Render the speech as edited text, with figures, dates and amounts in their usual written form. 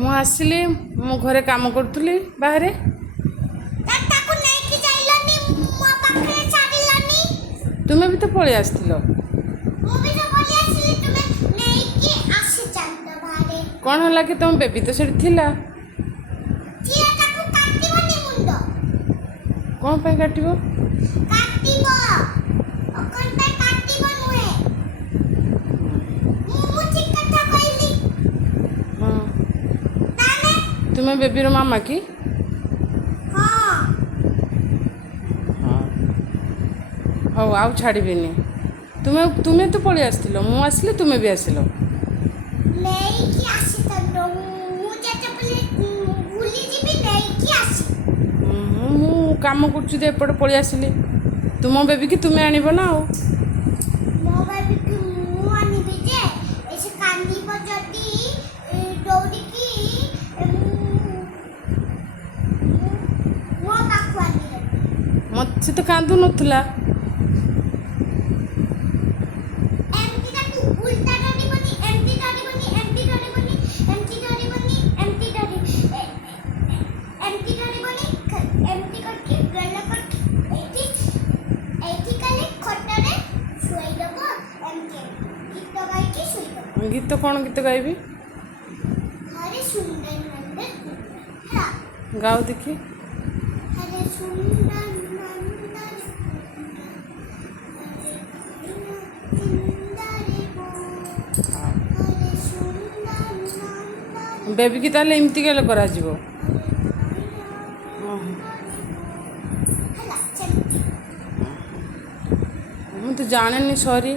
ମୁଁ ଆସିଲି ମୋ ଘରେ କାମ କରୁଥିଲି ବାହାରେ। ତୁମେ ବି ତ ପଳେଇ ଆସିଥିଲ। କ'ଣ ହେଲା କି ତମ ବେବି ତ ସେଠି ଥିଲା। କ'ଣ ପାଇଁ କାଟିବ? ତୁମେ ବେବିର ମାମା କି? ହଉ ଆଉ ଛାଡ଼ିବିନି। ତୁମେ ତ ପଳେଇ ଆସିଥିଲ, ମୁଁ ଆସିଲି ତୁମେ ବି ଆସିଲ। ମୁଁ କାମ କରୁଛି ଯେ ଏପଟେ ପଳେଇ ଆସିଲି। ତୁମ ବେବି କି ତୁମେ ଆଣିବ ନା ଆଉ। ସେ ତ କାନ୍ଦୁ ନଥିଲା। ଗୀତ କ'ଣ ଗୀତ ଗାଇବି? ଗାओ ଦେଖି। ବେବି କି ତାହେଲେ ଏମିତି ଗଲେ କରାଯିବ। ମୁଁ ତ ଜାଣିନି, ସରି।